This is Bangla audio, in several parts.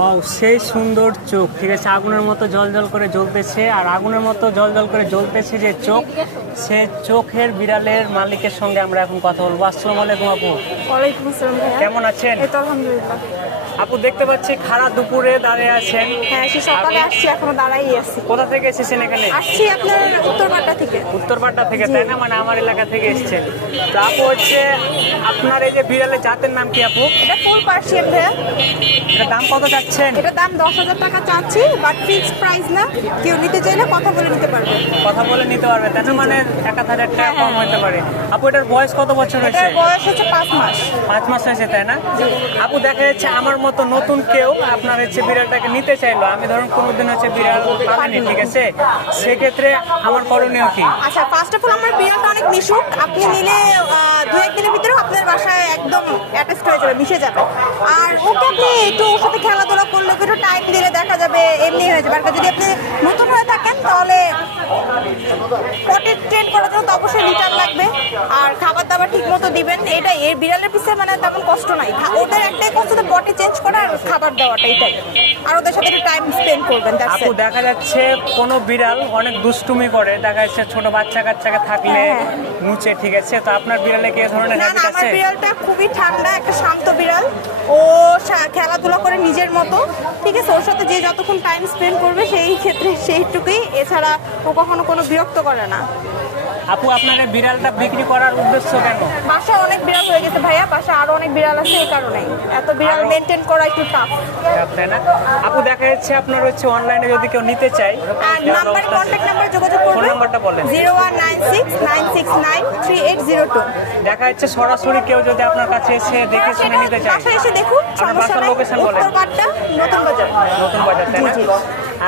ওয়াও, সেই সুন্দর চোখ, ঠিক আছে, আগুনের মতো জল করে জ্বলতেছে। আর আগুনের মতো জল করে জ্বলতেছে যে চোখ, সে চোখের বিড়ালের মালিকের সঙ্গে আমরা এখন কথা বলবো। আসসালামু আলাইকুম আপু। ওয়ালাইকুম আসসালাম ভাইয়া। কেমন আছেন? এই তো আলহামদুলিল্লাহ। আপু দেখতে পাচ্ছি খাড়া দুপুরে দাঁড়িয়ে আছেন। হ্যাঁ, সে সকালে আসছি, এখনো দাঁড়াই আছি। কোথা থেকে এসেছেন এখানে? আসছি আপনার উত্তরপাড়া থেকে। উত্তরপাড়া থেকে, তাই না? মানে আমার এলাকা থেকে এসেছেন। তো আপু হচ্ছে আপনার এই যে বিড়ালের জাতের নাম কি আপু? এটা ফুল পার্সিয়ান ভাইয়া। এটা দাম কত চাচ্ছেন? এটার দাম 10,000 টাকা চাচ্ছি, বাট ফিক্সড প্রাইস না। কেউ নিতে চাইলে কথা বলে নিতে পারবে। কথা বলে নিতে পারবে, তাই না? মানে 1,000 টাকা কম হতে পারে। আপু এটার বয়স কত বছর হয়েছে? এটার বয়স হচ্ছে 5 মাস। 5 মাস হয়েছে, তাই না? আপু দেখা যাচ্ছে আমার মতো নতুন কেউ আপনার হচ্ছে বিড়ালটাকে নিতে চাইলো। আমি ধরুন কোনোদিন হচ্ছে বিড়াল পালিনি, ঠিক আছে, সেক্ষেত্রে আমার করণীয় কি? আচ্ছা, ফার্স্ট অফ অল আমার বিড়ালটা অনেক মিশুক। আপনি নিলে 2-1 দিনের ভিতরে আপনার বাসায় একদম অ্যাটাচ হয়ে যাবে, মিশে যাবে। আর ওকে আপনি একটু ওর সাথে খেলাধুলা করলে, একটু টাইম দিলে দেখা যাবে এমনি হয়ে যাবে। আর যদি আপনি নতুন হয়ে থাকেন তাহলে পটে ট্রেন করার জন্য তো অবশ্যই লিটার লাগবে, আর খাবার দাবার ঠিক মতো দিবেন। এটা এর বিড়ালের পিছনে মানে তেমন কষ্ট নাই। ওদের একটাই কষ্ট, তো পটে চেঞ্জ করা আর খাবার দেওয়াটা, এটাই। আর ওদের সাথে একটু টাইম স্পেন্ড করবেন। আপু দেখা যাচ্ছে কোনো বিড়াল অনেক দুষ্টুমি করে, দেখা যাচ্ছে ছোট বাচ্চা কাচ্চাকে থাকলে নিচে, ঠিক আছে, তো আপনার বিড়ালে কি এই ধরনের না হ্যাবিট না, আছে? আমার বিড়ালটা খুবই ঠান্ডা, একটা শান্ত বিড়াল। ও খেলাধুলা করে নিজের মতো, ঠিক আছে। ওর সাথে যে যতক্ষণ টাইম স্পেন্ড করবে সেই ক্ষেত্রে সেইটুকুই, এছাড়া ও কখনো কোনো বিরক্ত করে না। আপু আপনার এই বিড়ালটা বিক্রি করার উদ্দেশ্য কেন? বাসায় অনেক বিড়াল হয়ে গেছে ভাইয়া, বাসায় আরো অনেক বিড়াল আছে, এই কারণেই। এত বিড়াল মেনটেন করা একটু টাফ, তাই না? আপু দেখা যাচ্ছে আপনার হচ্ছে অনলাইনে যদি কেউ নিতে চায়, আর নাম্বার, কন্ট্যাক্ট নাম্বার যোগাযোগ করবেন। ফোন নাম্বারটা বলেন। 01969693802। দেখা যাচ্ছে সরাসরি কেউ যদি আপনার কাছে এসে দেখে শুনে নিতে চায়, বাসায় এসে দেখুন, আপনার সমস্যা বাসার নাই। লোকেশন বলেন। উত্তরপাড়া, নতুন বাজার। নতুন বাজার, তাই না? জি, জি।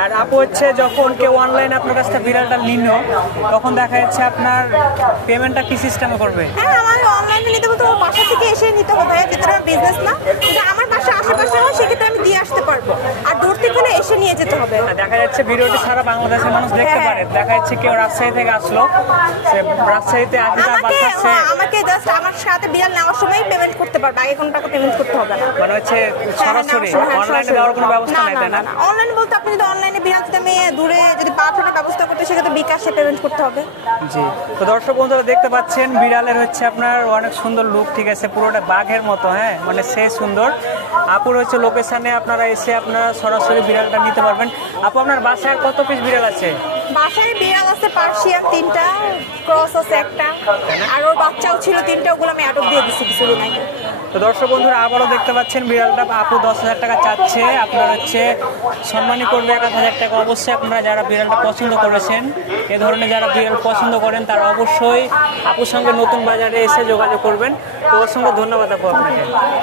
আর আপু হচ্ছে যখন কেউ অনলাইনে আপনার কাছ থেকে বিড়ালটা নিল, তখন দেখা যাচ্ছে আপনার পেমেন্টটা কি সিস্টেমে করবে? হ্যাঁ, আমার অনলাইনে নিতে বলতে ওর বাসা থেকে এসে নিতে হবে ভাইয়া, যেটা আমার বিজনেস না। কিন্তু আমার বাসা আশেপাশে হয়, সেক্ষেত্রে আমি দিয়ে আসতে পারবো। আর দূর থেকে হলে এসে নিয়ে যেতে হবে। আর দেখা যাচ্ছে ভিডিওটি সারা বাংলাদেশের মানুষ দেখতে হ্যাঁ। পারে। দেখা যাচ্ছে কেউ রাজশাহী থেকে আসলো, সে রাজশাহীতে আগে তার বাসা আছে, আমাকে জাস্ট আমার সাথে বিড়াল নেওয়ার সময় পেমেন্ট করতে পারবে, আগে কোনো টাকা পেমেন্ট করতে হবে না। মানে হচ্ছে সরাসরি অনলাইনে দেওয়ার কোনো ব্যবস্থা নাই, তাই না? অনলাইন বলতে আপনি যদি অনলাইনে বিড়াল যদি আমি দূরে যদি পাঠানোর ব্যবস্থা করতে, সেক্ষেত্রে বিকাশে পেমেন্ট করতে হবে। জি। তো দর্শক বন্ধুরা দেখতে পাচ্ছেন বিড়ালের হচ্ছে আপনার অনেক সুন্দর লুক, ঠিক আছে, পুরোটা বাঘের মতো, হ্যাঁ, মানে সে সুন্দর। আপুর হচ্ছে লোকেশনে আপনারা এসে আপনারা সরাসরি বিড়ালটা নিতে পারবেন। আপু আপনার বাসায় কত পিস বিড়াল আছে? বাসায় বিড়াল আছে পার্সিয়ান 3টা, ক্রস আছে 1টা, আর ওর বাচ্চাও ছিল 3টা, ওগুলো আমি আটক দিয়ে দিচ্ছি কিছুদিন আগে। তো দর্শক বন্ধুরা আবারও দেখতে পাচ্ছেন বিড়ালটা আপু 10,000 টাকা চাচ্ছে। আপনার হচ্ছে সম্মানী করবে 1,000 টাকা। অবশ্যই আপনারা যারা বিড়ালটা পছন্দ করেছেন, এ ধরনের যারা বিড়াল পছন্দ করেন, তারা অবশ্যই আপুর সঙ্গে নতুন বাজারে এসে যোগাযোগ করবেন। তো অসংখ্য ধন্যবাদ আপু আপনাকে।